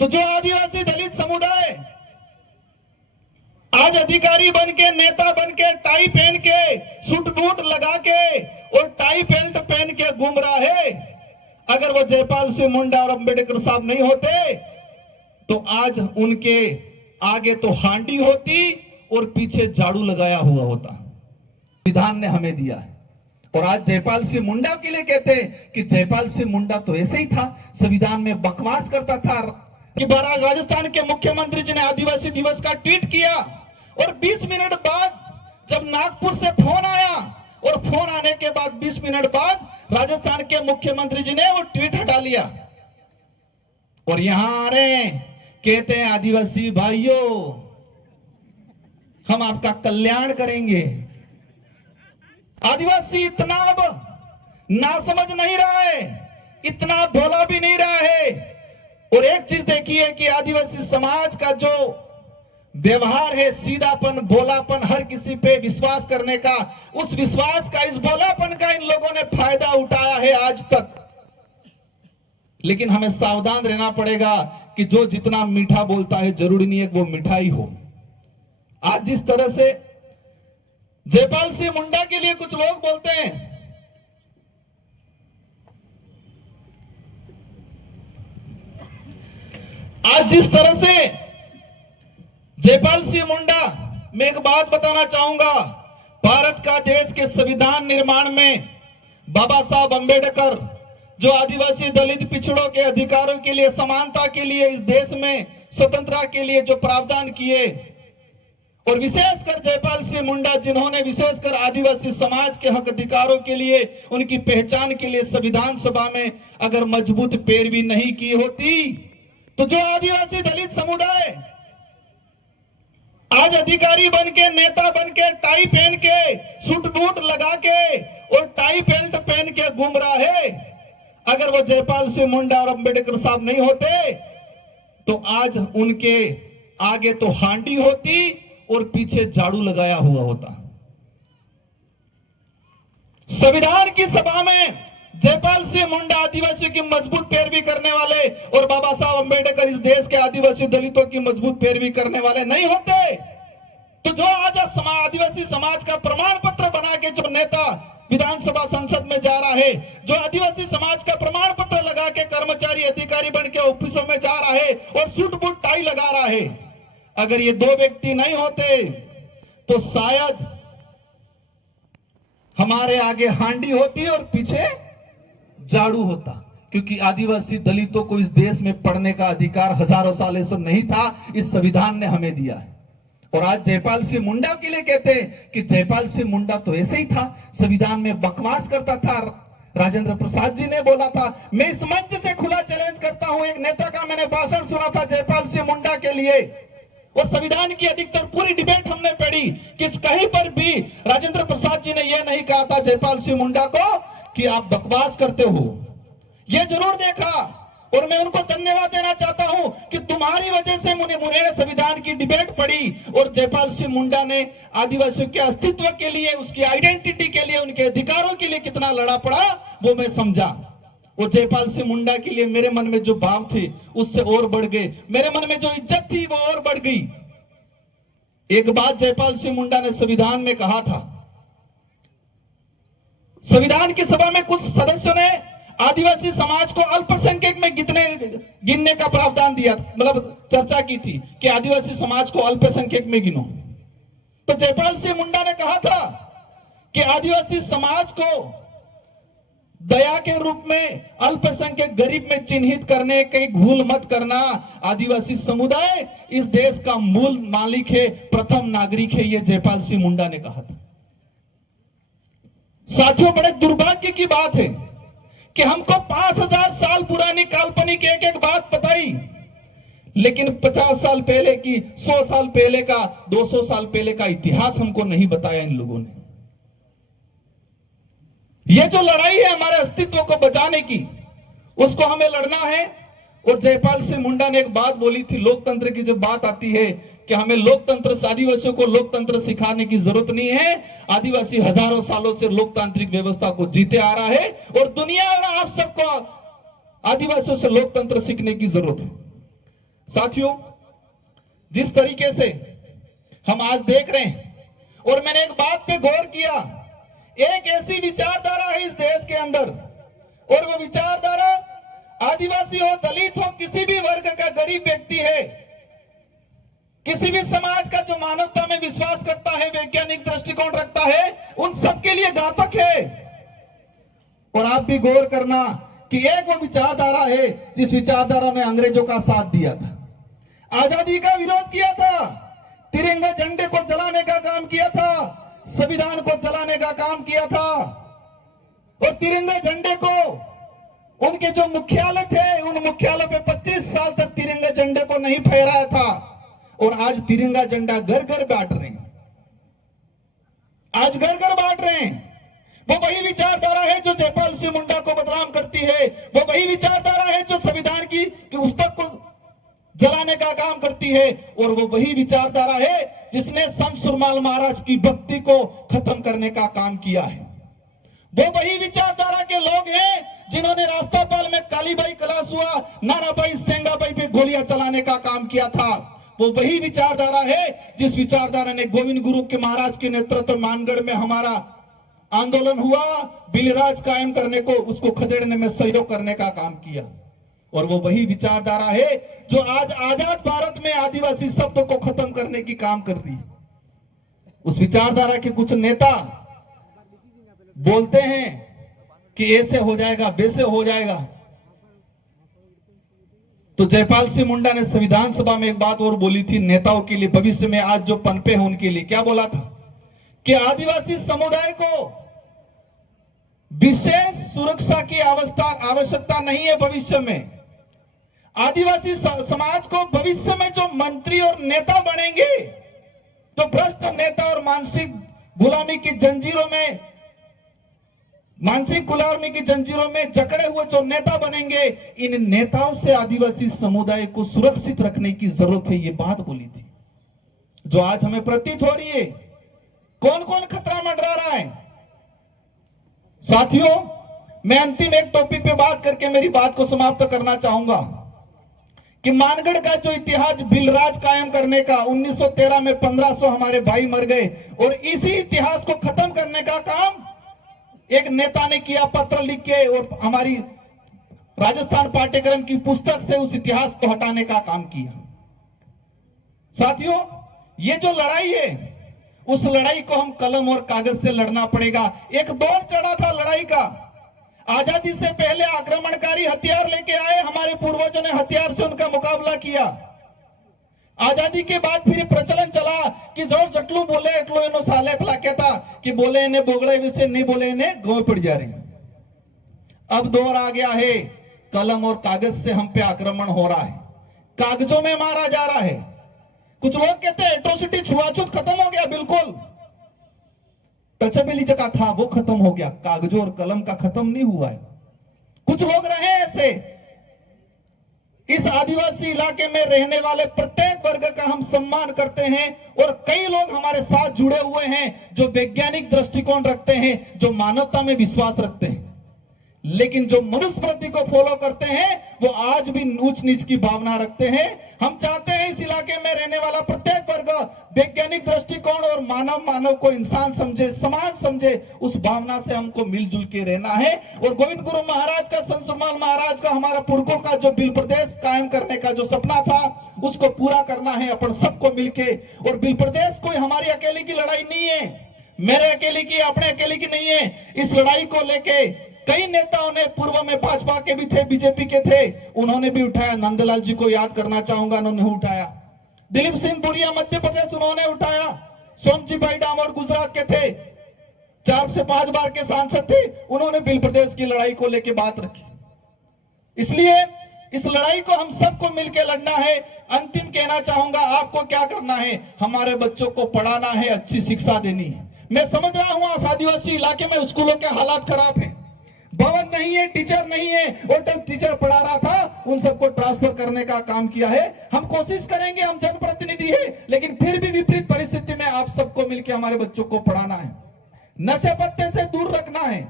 तो जो आदिवासी दलित समुदाय आज अधिकारी बन के, नेता बन के, टाई पहन के, सूट बूट लगा के और टाई बेल्ट पहन के घूम रहा है, अगर वो जयपाल सिंह मुंडा और अंबेडकर साहब नहीं होते तो आज उनके आगे तो हांडी होती और पीछे झाड़ू लगाया हुआ होता। संविधान ने हमें दिया है। और आज जयपाल सिंह मुंडा के लिए कहते हैं कि जयपाल सिंह मुंडा तो ऐसे ही था, संविधान में बकवास करता था। कि राजस्थान के मुख्यमंत्री जी ने आदिवासी दिवस का ट्वीट किया और 20 मिनट बाद जब नागपुर से फोन आया और फोन आने के बाद 20 मिनट बाद राजस्थान के मुख्यमंत्री जी ने वो ट्वीट हटा लिया और यहां आ रहे कहते हैं आदिवासी भाइयों हम आपका कल्याण करेंगे। आदिवासी इतना अब ना समझ नहीं रहा है, इतना भोला भी नहीं रहा है। और एक चीज देखिए कि आदिवासी समाज का जो व्यवहार है, सीधापन, भोलापन, हर किसी पे विश्वास करने का, उस विश्वास का, इस भोलापन का इन लोगों ने फायदा उठाया है आज तक। लेकिन हमें सावधान रहना पड़ेगा कि जो जितना मीठा बोलता है जरूरी नहीं है कि वो मिठाई हो। आज जिस तरह से जयपाल सिंह मुंडा के लिए कुछ लोग बोलते हैं, आज जिस तरह से जयपाल सिंह मुंडा, मैं एक बात बताना चाहूंगा, भारत का देश के संविधान निर्माण में बाबा साहब अंबेडकर जो आदिवासी दलित पिछड़ों के अधिकारों के लिए, समानता के लिए, इस देश में स्वतंत्रता के लिए जो प्रावधान किए, और विशेषकर जयपाल सिंह मुंडा जिन्होंने विशेषकर आदिवासी समाज के हक अधिकारों के लिए, उनकी पहचान के लिए संविधान सभा में अगर मजबूत पैरवी नहीं की होती तो जो आदिवासी दलित समुदाय आज अधिकारी बन के, नेता बन के, टाई पहन के, सूट बूट लगा के और टाई बेल्ट पहन के घूम रहा है, अगर वो जयपाल सिंह मुंडा और अंबेडकर साहब नहीं होते तो आज उनके आगे तो हांडी होती और पीछे झाड़ू लगाया हुआ होता। संविधान की सभा में जयपाल सिंह मुंडा आदिवासियों की मजबूत पैरवी करने वाले और बाबा साहब अंबेडकर इस देश के आदिवासी दलितों की मजबूत पैरवी करने वाले नहीं होते तो जो आज आदिवासी समाज का प्रमाण पत्र बना के जो नेता विधानसभा संसद में जा रहा है, जो आदिवासी समाज का प्रमाण पत्र लगा के कर्मचारी अधिकारी बन के ऑफिसों में जा रहा है और सूट बूट टाई लगा रहा है, अगर ये दो व्यक्ति नहीं होते तो शायद हमारे आगे हांडी होती और पीछे झाड़ू होता। क्योंकि आदिवासी दलितों को इस देश में पढ़ने का अधिकार हजारों सालों से नहीं था, इस संविधान ने हमें दिया है। और आज जयपाल सिंह मुंडा के लिए कहते हैं कि जयपाल सिंह मुंडा तो ऐसे ही था, संविधान में बकवास करता था। राजेंद्र प्रसाद जी ने बोला था, मैं इस मंच से खुला चैलेंज करता हूं, एक नेता का मैंने भाषण सुना था जयपाल सिंह मुंडा के लिए, और संविधान की अधिकतर पूरी डिबेट हमने पढ़ी कि कहीं पर भी राजेंद्र प्रसाद जी ने यह नहीं कहा था जयपाल सिंह मुंडा को कि आप बकवास करते हो। यह जरूर देखा और मैं उनको धन्यवाद देना चाहता हूं कि तुम्हारी वजह से मुझे संविधान की डिबेट पढ़ी और जयपाल सिंह मुंडा ने आदिवासियों के अस्तित्व के लिए, उसकी आइडेंटिटी के लिए, उनके अधिकारों के लिए कितना लड़ा पड़ा वो मैं समझा। और जयपाल सिंह मुंडा के लिए मेरे मन में जो भाव थे उससे और बढ़ गए, मेरे मन में जो इज्जत थी वो और बढ़ गई। एक बात जयपाल सिंह मुंडा ने संविधान में कहा था, संविधान की सभा में कुछ सदस्यों ने आदिवासी समाज को अल्पसंख्यक में गिनने का प्रावधान दिया, मतलब चर्चा की थी कि आदिवासी समाज को अल्पसंख्यक में गिनो। तो जयपाल सिंह मुंडा ने कहा था कि आदिवासी समाज को दया के रूप में अल्पसंख्यक गरीब में चिन्हित करने की भूल मत करना। आदिवासी समुदाय इस देश का मूल मालिक है, प्रथम नागरिक है, यह जयपाल सिंह मुंडा ने कहा था। साथियों, बड़े दुर्भाग्य की बात है कि हमको 5000 साल पुरानी काल्पनिक एक एक बात बताई, लेकिन 50 साल पहले की, 100 साल पहले का, 200 साल पहले का इतिहास हमको नहीं बताया इन लोगों ने। यह जो लड़ाई है हमारे अस्तित्व को बचाने की, उसको हमें लड़ना है। और जयपाल सिंह मुंडा ने एक बात बोली थी, लोकतंत्र की जब बात आती है कि हमें लोकतंत्र, आदिवासियों को लोकतंत्र सिखाने की जरूरत नहीं है, आदिवासी हजारों सालों से लोकतांत्रिक व्यवस्था को जीते आ रहा है और दुनिया और आप सबको आदिवासियों से लोकतंत्र सीखने की जरूरत है। साथियों, जिस तरीके से हम आज देख रहे हैं, और मैंने एक बात पे गौर किया, एक ऐसी विचारधारा है इस देश के अंदर, और वो विचारधारा आदिवासी हो, दलित हो, किसी भी वर्ग का गरीब व्यक्ति है, किसी भी समाज का जो मानवता में विश्वास करता है, वैज्ञानिक दृष्टिकोण रखता है, उन सबके लिए घातक है। और आप भी गौर करना कि एक वो विचारधारा है जिस विचारधारा ने अंग्रेजों का साथ दिया था, आजादी का विरोध किया था, तिरंगा झंडे को जलाने का काम किया था, संविधान को जलाने का काम किया था, और तिरंगा झंडे को उनके जो मुख्यालय थे, उन मुख्यालय पे 25 साल तक तिरंगा झंडे को नहीं फहराया था, और आज तिरंगा झंडा घर घर बांट रहे हैं, आज घर घर बांट रहे हैं। वो वही विचारधारा है जो जयपाल सिंह मुंडा को बदनाम करती है, वो वही विचारधारा है जो संविधान की पुस्तक को जलाने का काम करती है, और वो वही विचारधारा है जिसने संत सुरमाल महाराज की भक्ति को खत्म करने का काम किया है। वो वही विचारधारा के लोग हैं जिन्होंने रास्तापाल में कालीबाई कलासुआ, नानाबाई सेंगाबाई पे गोलियां चलाने का काम किया था। वो वही विचारधारा है जिस विचारधारा ने गोविंद गुरु के महाराज के नेतृत्व मानगढ़ में हमारा आंदोलन हुआ, बिलराज कायम करने को, उसको खदेड़ने में सहयोग करने का काम किया। और वो वही विचारधारा है जो आज आजाद भारत में आदिवासी शब्द को खत्म करने की काम कर रही है। उस विचारधारा के कुछ नेता बोलते हैं कि ऐसे हो जाएगा, वैसे हो जाएगा। तो जयपाल सिंह मुंडा ने संविधान सभा में एक बात और बोली थी नेताओं के लिए, भविष्य में आज जो पनपे हैं उनके लिए। क्या बोला था कि आदिवासी समुदाय को विशेष सुरक्षा की आवश्यकता नहीं है। भविष्य में आदिवासी समाज को भविष्य में जो मंत्री और नेता बनेंगे, तो भ्रष्ट नेता और मानसिक गुलामी की जंजीरों में जकड़े हुए जो नेता बनेंगे, इन नेताओं से आदिवासी समुदाय को सुरक्षित रखने की जरूरत है। ये बात बोली थी जो आज हमें प्रतीत हो रही है। कौन कौन खतरा मंडरा रहा है? साथियों, मैं अंतिम एक टॉपिक पे बात करके मेरी बात को समाप्त करना चाहूंगा कि मानगढ़ का जो इतिहास बिलराज कायम करने का, 1913 में 1500 हमारे भाई मर गए, और इसी इतिहास को खत्म करने का काम एक नेता ने किया, पत्र लिख के, और हमारी राजस्थान पाठ्यक्रम की पुस्तक से उस इतिहास को हटाने का काम किया। साथियों, ये जो लड़ाई है, उस लड़ाई को हम कलम और कागज से लड़ना पड़ेगा। एक दौर चढ़ा था लड़ाई का। आजादी से पहले आक्रमणकारी हथियार लेके आए, हमारे पूर्वजों ने हथियार से उनका मुकाबला किया। आजादी के बाद फिर प्रचलन चला कि जोर जटलू बोले एटलो इनो साले फला कहता कि बोले इन्हें बोगड़े वैसे नहीं बोले इन्हें गोए पड़ जा रहे। अब दौर आ गया है कलम और कागज से हम पे आक्रमण हो रहा है, कागजों में मारा जा रहा है। कुछ लोग कहते हैं एट्रोसिटी, छुआछूत खत्म हो गया। बिल्कुल, टचेबली जगह था वो खत्म हो गया, कागजों और कलम का खत्म नहीं हुआ है। कुछ लोग रहे ऐसे। इस आदिवासी इलाके में रहने वाले प्रत्येक वर्ग का हम सम्मान करते हैं, और कई लोग हमारे साथ जुड़े हुए हैं जो वैज्ञानिक दृष्टिकोण रखते हैं, जो मानवता में विश्वास रखते हैं, लेकिन जो मनुस्मृति को फॉलो करते हैं वो आज भी ऊंच नीच की भावना रखते हैं। हम चाहते हैं इस इलाके में रहने वाला प्रत्येक वर्ग वैज्ञानिक दृष्टिकोण और मानव को इंसान समझे, समान समझे। उस भावना से हमको मिलजुल के रहना है, और गोविंद गुरु महाराज का, संत सुरमाल महाराज का, हमारा पुरखों का जो बिल प्रदेश कायम करने का जो सपना था, उसको पूरा करना है अपन सबको मिलके। और बिल प्रदेश कोई हमारी अकेले की लड़ाई नहीं है, मेरे अकेले की, अपने अकेले की नहीं है। इस लड़ाई को लेके कई नेताओं ने, पूर्व में भाजपा के भी थे, बीजेपी के थे, उन्होंने भी उठाया। नंदलाल जी को याद करना चाहूंगा, उन्होंने उठाया। दिलीप सिंह पुरिया मध्य प्रदेश, उन्होंने उठाया। सोमजी भाई डामोर गुजरात के थे, 4 से 5 बार के सांसद थे, उन्होंने बिल प्रदेश की लड़ाई को लेकर बात रखी। इसलिए इस लड़ाई को हम सबको मिलकर लड़ना है। अंतिम कहना चाहूंगा, आपको क्या करना है? हमारे बच्चों को पढ़ाना है, अच्छी शिक्षा देनी है। मैं समझ रहा हूं आदिवासी इलाके में स्कूलों के हालात खराब है, भवन नहीं है, टीचर नहीं है, और जब टीचर पढ़ा रहा था उन सबको ट्रांसफर करने का काम किया है। हम कोशिश करेंगे, हम जनप्रतिनिधि है, लेकिन फिर भी विपरीत परिस्थिति में आप सबको मिलकर हमारे बच्चों को पढ़ाना है, नशे पत्ते से दूर रखना है।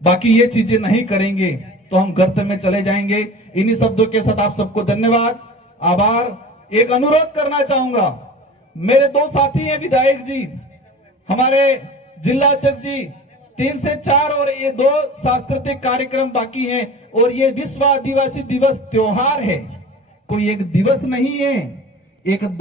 बाकी ये चीजें नहीं करेंगे तो हम गर्त में चले जाएंगे। इन्हीं शब्दों के साथ आप सबको धन्यवाद, आभार। एक अनुरोध करना चाहूंगा, मेरे दो साथी हैं विधायक जी, हमारे जिला अध्यक्ष जी, 3 से 4 और ये 2 सांस्कृतिक कार्यक्रम बाकी हैं। और ये विश्व आदिवासी दिवस त्योहार है, कोई एक दिवस नहीं है, एक